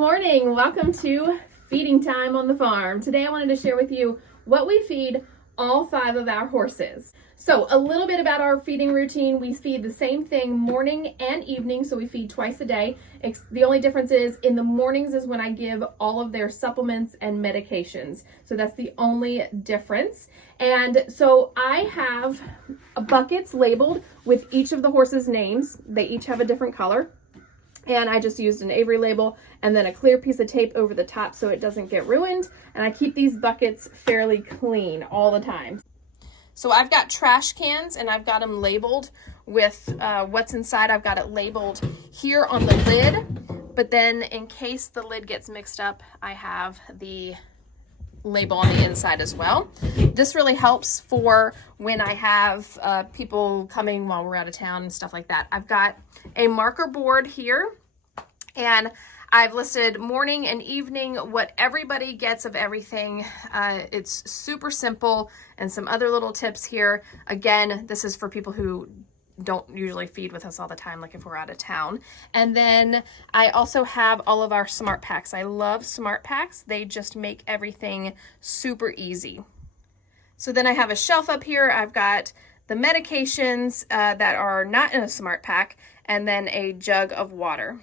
morning. Welcome to Feeding Time on the Farm. Today I wanted to share with you what we feed all 5 of our horses. So a little bit about our feeding routine. We feed the same thing morning and evening, so we feed twice a day. The only difference is in the mornings is when I give all of their supplements and medications. So that's the only difference. And so I have buckets labeled with each of the horses' names. They each have a different color. And I just used an Avery label and then a clear piece of tape over the top so it doesn't get ruined. And I keep these buckets fairly clean all the time. So I've got trash cans and I've got them labeled with what's inside. I've got it labeled here on the lid, but then in case the lid gets mixed up, I have the label on the inside as well. This really helps for when I have people coming while we're out of town and stuff like that. I've got a marker board here and I've listed morning and evening what everybody gets of everything. It's super simple, and some other little tips here. Again, this is for people who don't usually feed with us all the time, like if we're out of town. And then I also have all of our smart packs. I love smart packs. They just make everything super easy. So then I have a shelf up here. I've got the medications that are not in a smart pack, and then a jug of water.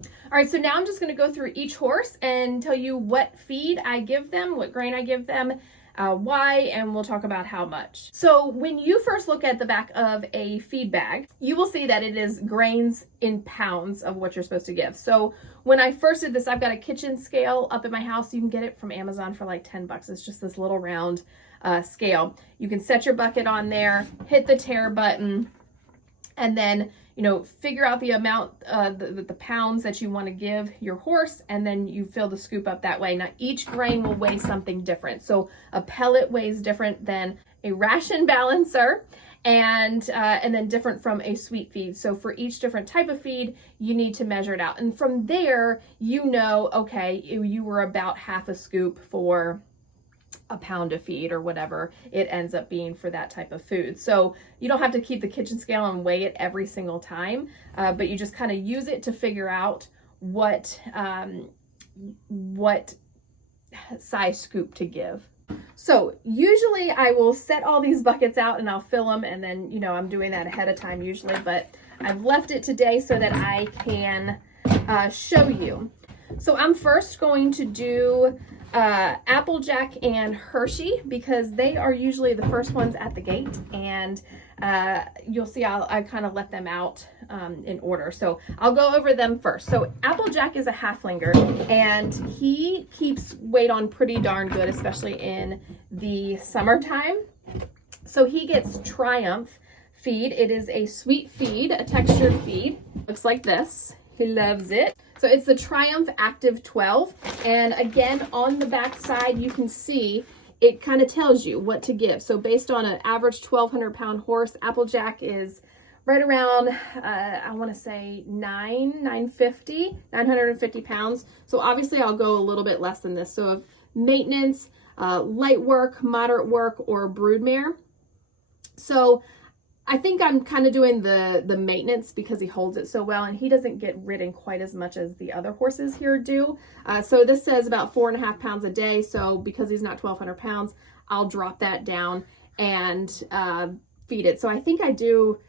All right, so now I'm just gonna go through each horse and tell you what feed I give them, what grain I give them, why, and we'll talk about how much. So when you first look at the back of a feed bag, you will see that it is grains in pounds of what you're supposed to give. So when I first did this, I've got a kitchen scale up at my house. You can get it from Amazon for like 10 bucks. It's just this little round scale. You can set your bucket on there, hit the tare button, and then figure out the amount, the pounds that you want to give your horse, and then you fill the scoop up that way. Now, each grain will weigh something different. So a pellet weighs different than a ration balancer, and then different from a sweet feed. So for each different type of feed, you need to measure it out. And from there, okay, you were about half a scoop for a pound of feed or whatever it ends up being for that type of food. So you don't have to keep the kitchen scale and weigh it every single time, but you just kind of use it to figure out what size scoop to give. So usually I will set all these buckets out and I'll fill them, and then I'm doing that ahead of time usually, but I've left it today so that I can show you. So I'm first going to do Applejack and Hershey because they are usually the first ones at the gate, and you'll see I kind of let them out in order. So I'll go over them first. So Applejack is a halflinger, and he keeps weight on pretty darn good, especially in the summertime. So he gets Triumph feed. It is a sweet feed, a textured feed. Looks like this. He loves it. So it's the Triumph Active 12. And again, on the back side, you can see it kind of tells you what to give. So based on an average 1,200 pound horse, Applejack is right around, I want to say 950 pounds. So obviously I'll go a little bit less than this. So of maintenance, light work, moderate work, or broodmare. So I think I'm kind of doing the maintenance because he holds it so well, and he doesn't get ridden quite as much as the other horses here do. So this says about 4.5 pounds a day. So because he's not 1,200 pounds, I'll drop that down and feed it. So I think I do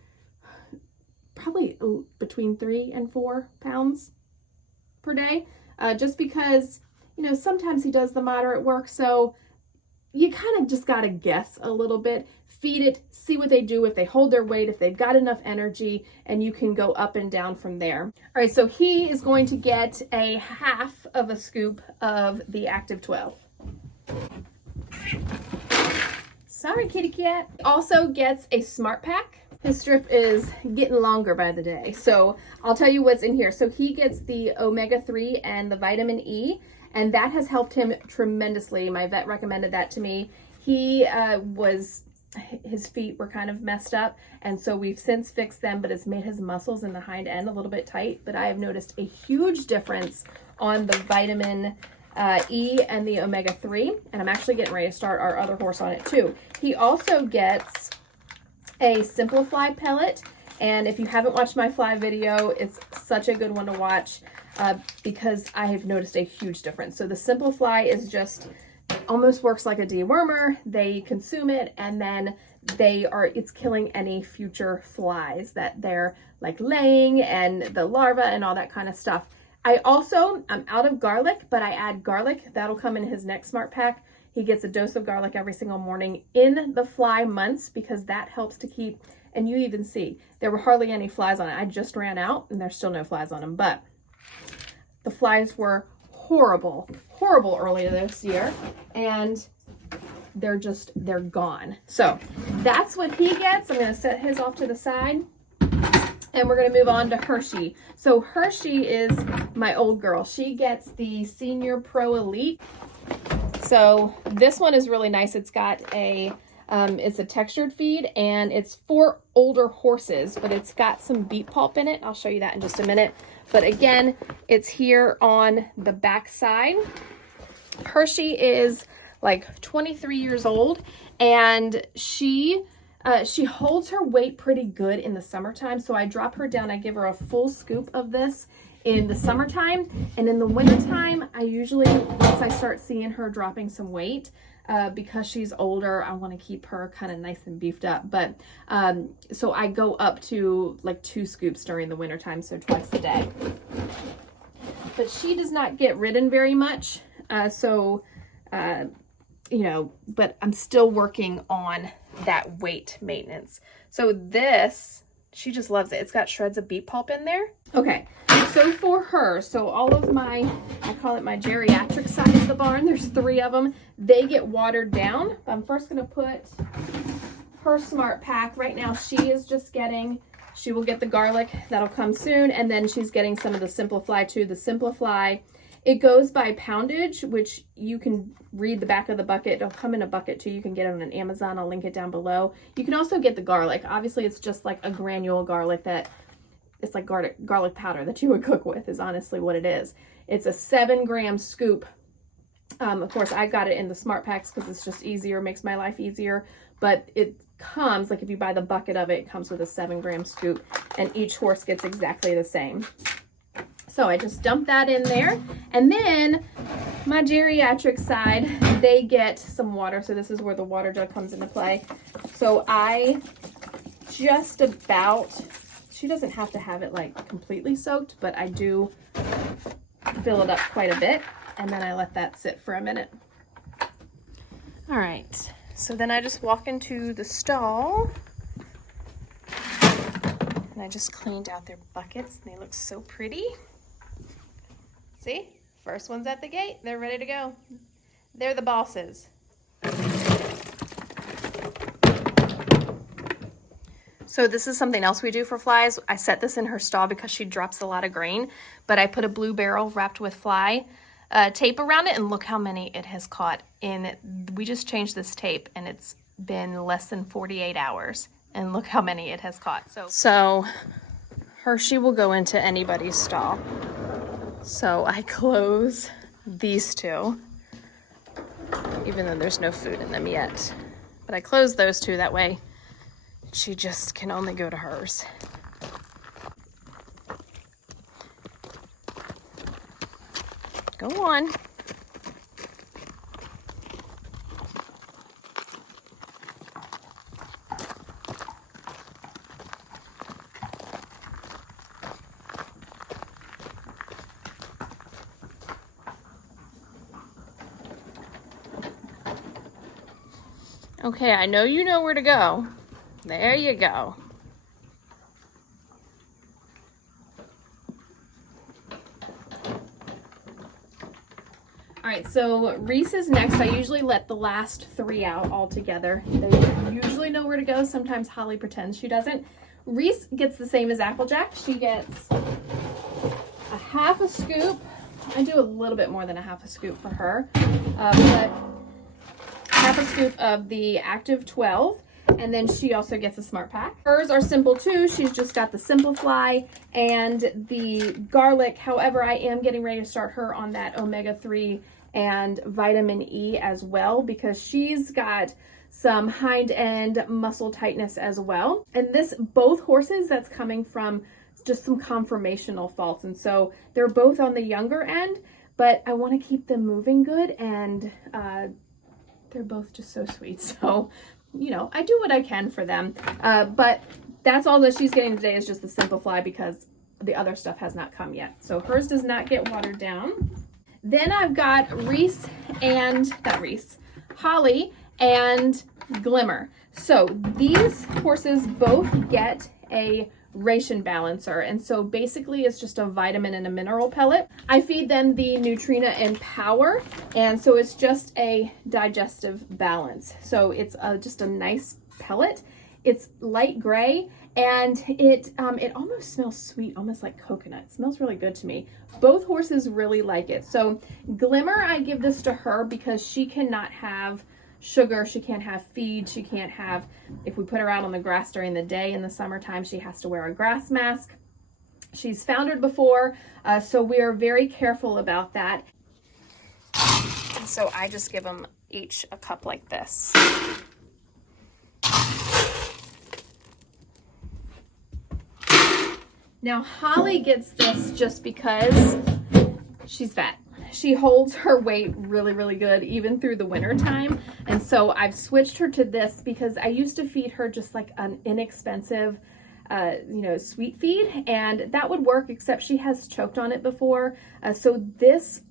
probably between 3 and 4 pounds per day, just because, sometimes he does the moderate work. So you kind of just got to guess a little bit, feed it, see what they do, if they hold their weight, if they've got enough energy, and you can go up and down from there. All right, so he is going to get a half of a scoop of the Active 12. Sorry, kitty cat. Also gets a smart pack. His strip is getting longer by the day, so I'll tell you what's in here. So he gets the omega-3 and the vitamin E, and that has helped him tremendously. My vet recommended that to me. His feet were kind of messed up, and so we've since fixed them, but it's made his muscles in the hind end a little bit tight. But I have noticed a huge difference on the vitamin E and the omega-3, and I'm actually getting ready to start our other horse on it too. He also gets a Simplify pellet, And if you haven't watched my fly video, it's such a good one to watch because I have noticed a huge difference. So the simple fly is just almost works like a dewormer. They consume it, and then it's killing any future flies that they're like laying, and the larvae and all that kind of stuff. I'm out of garlic, but I add garlic. That'll come in his next smart pack. He gets a dose of garlic every single morning in the fly months because that helps to keep, and you even see, there were hardly any flies on it. I just ran out and there's still no flies on them, but the flies were horrible earlier this year, and they're gone. So that's what he gets. I'm gonna set his off to the side. And we're gonna move on to Hershey. So Hershey is my old girl. She gets the Senior Pro Elite. So this one is really nice. It's got it's a textured feed, and it's for older horses, but it's got some beet pulp in it. I'll show you that in just a minute. But again, it's here on the back side. Hershey is like 23 years old, and she holds her weight pretty good in the summertime. So I drop her down, I give her a full scoop of this in the summertime, and in the wintertime, I usually, once I start seeing her dropping some weight, because she's older, I want to keep her kind of nice and beefed up. But so I go up to like 2 scoops during the wintertime, so twice a day. But she does not get ridden very much, you know, but I'm still working on that weight maintenance. So this, she just loves it. It's got shreds of beet pulp in there. Okay, so for her, so all of my, I call it my geriatric side of the barn, there's 3 of them. They get watered down. I'm first gonna put her smart pack. Right now she is just getting, she will get the garlic, that'll come soon, and then she's getting some of the Simplify too. The Simplify, it goes by poundage, which you can read the back of the bucket. It'll come in a bucket too. You can get it on Amazon. I'll link it down below. You can also get the garlic. Obviously, it's just like a granule garlic that, it's like garlic powder that you would cook with is honestly what it is. It's a 7-gram scoop. Of course, I got it in the smart packs because it's just easier, makes my life easier. But it comes, like if you buy the bucket of it, it comes with a 7-gram scoop, and each horse gets exactly the same. So I just dump that in there. And then my geriatric side, they get some water. So this is where the water jug comes into play. So I just about, she doesn't have to have it like completely soaked, but I do fill it up quite a bit. And then I let that sit for a minute. All right, so then I just walk into the stall, and I just cleaned out their buckets, and they look so pretty. See, first one's at the gate. They're ready to go. They're the bosses. So this is something else we do for flies. I set this in her stall because she drops a lot of grain, but I put a blue barrel wrapped with fly tape around it, and look how many it has caught. We just changed this tape, and it's been less than 48 hours, and look how many it has caught. So Hershey will go into anybody's stall. So I close these 2, even though there's no food in them yet. But I close those 2, that way she just can only go to hers. Go on. Okay, I know you know where to go. There you go. All right, so Reese is next. I usually let the last 3 out all together. They usually know where to go. Sometimes Holly pretends she doesn't. Reese gets the same as Applejack. She gets a 1/2 scoop. I do a little bit more than a 1/2 scoop for her, but 1/2 scoop of the Active 12, and then she also gets a smart pack. Hers are simple too. She's just got the Simplify and the garlic. However, I am getting ready to start her on that omega-3 and vitamin E as well, because she's got some hind end muscle tightness as well. And both horses, that's coming from just some conformational faults. And so they're both on the younger end, but I want to keep them moving good, and they're both just so sweet. So, you know, I do what I can for them. But that's all that she's getting today, is just the Simple Fly, because the other stuff has not come yet. So hers does not get watered down. Then I've got Holly and Glimmer. So these horses both get a ration balancer, and so basically it's just a vitamin and a mineral pellet. I feed them the Nutrina and Power, and so it's just a digestive balance. So it's just a nice pellet. It's light gray, and it almost smells sweet, almost like coconut. It smells really good to me. Both horses really like it. So Glimmer, I give this to her because she cannot have sugar, she can't have feed, she can't have, if we put her out on the grass during the day in the summertime, she has to wear a grass mask. She's foundered before, so we are very careful about that. And so I just give them each a cup like this. Now Holly gets this just because she's fat. She holds her weight really, really good, even through the winter time. And so I've switched her to this because I used to feed her just like an inexpensive, sweet feed, and that would work, except she has choked on it before. So this,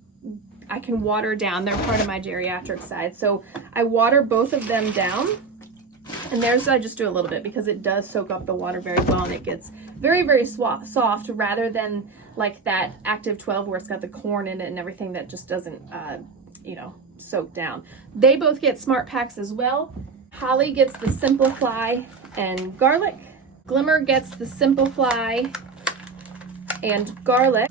I can water down. They're part of my geriatric side. So I water both of them down. And theirs I just do a little bit because it does soak up the water very well, and it gets very, very soft, rather than like that Active 12 where it's got the corn in it and everything that just doesn't, soak down. They both get Smart Packs as well. Holly gets the Simple Fly and garlic. Glimmer gets the Simple Fly and garlic.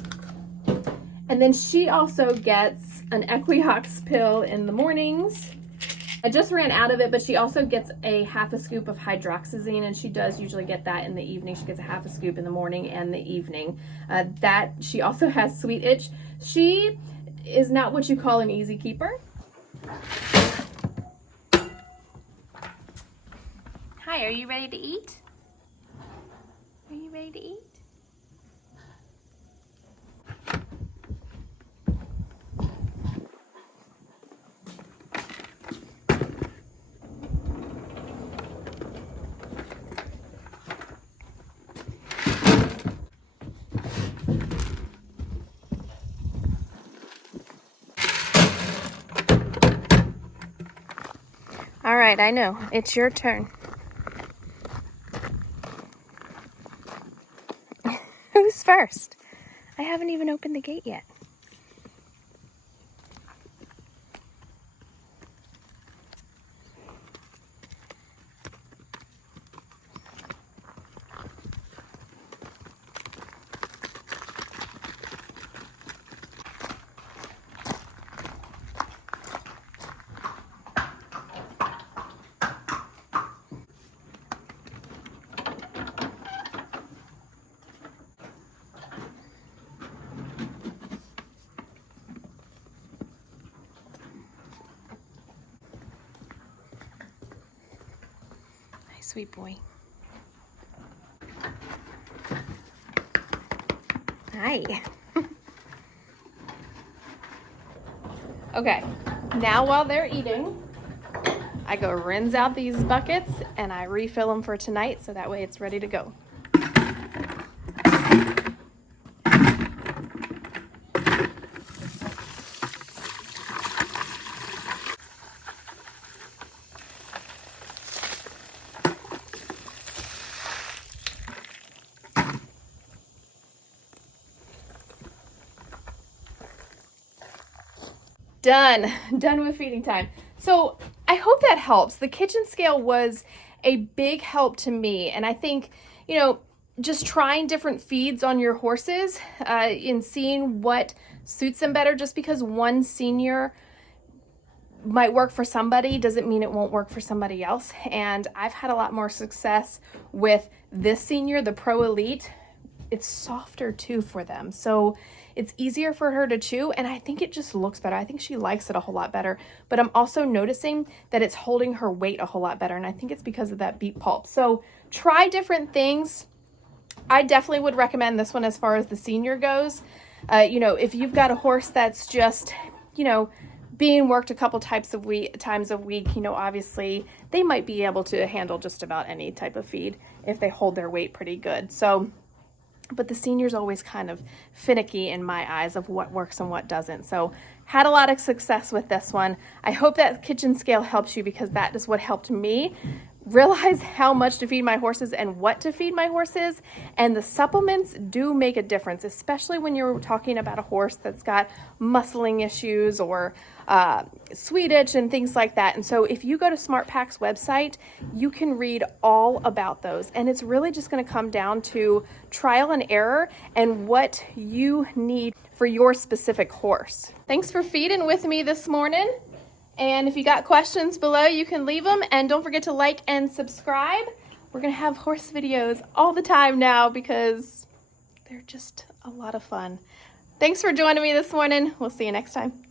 And then she also gets an Equiox pill in the mornings. I just ran out of it, but she also gets a half a scoop of hydroxyzine, and she does usually get that in the evening. She gets a half a scoop in the morning and the evening. She also has sweet itch. She is not what you call an easy keeper. Hi, are you ready to eat? Are you ready to eat? All right, I know. It's your turn. Who's first? I haven't even opened the gate yet. Sweet boy. Hi. Okay, now while they're eating, I go rinse out these buckets and I refill them for tonight, so that way it's ready to go. Done with feeding time. So I hope that helps. The kitchen scale was a big help to me, and I think, just trying different feeds on your horses and seeing what suits them better. Just because one senior might work for somebody doesn't mean it won't work for somebody else. And I've had a lot more success with this senior, the Pro Elite. It's softer too for them. So it's easier for her to chew, and I think it just looks better. I think she likes it a whole lot better, but I'm also noticing that it's holding her weight a whole lot better, and I think it's because of that beet pulp. So try different things. I definitely would recommend this one as far as the senior goes. You know, if you've got a horse that's just, you know, being worked a couple times a week, you know, obviously they might be able to handle just about any type of feed if they hold their weight pretty good. So, but the senior's always kind of finicky in my eyes of what works and what doesn't. So had a lot of success with this one. I hope that kitchen scale helps you, because that is what helped me realize how much to feed my horses and what to feed my horses. And the supplements do make a difference, especially when you're talking about a horse that's got muscling issues or sweet itch and things like that. And so if you go to SmartPak's website, you can read all about those. And it's really just going to come down to trial and error and what you need for your specific horse. Thanks for feeding with me this morning. And if you got questions below, you can leave them. And don't forget to like and subscribe. We're going to have horse videos all the time now because they're just a lot of fun. Thanks for joining me this morning. We'll see you next time.